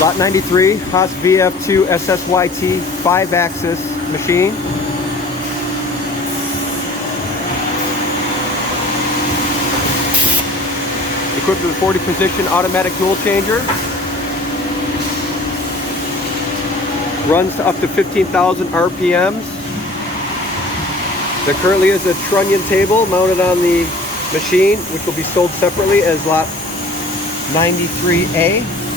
Lot 93, Haas VF-2SSYT 5-axis machine. Equipped with a 40 position automatic tool changer. Runs to up to 15,000 RPMs. There currently is a Trunnion table mounted on the machine, which will be sold separately as lot 93A.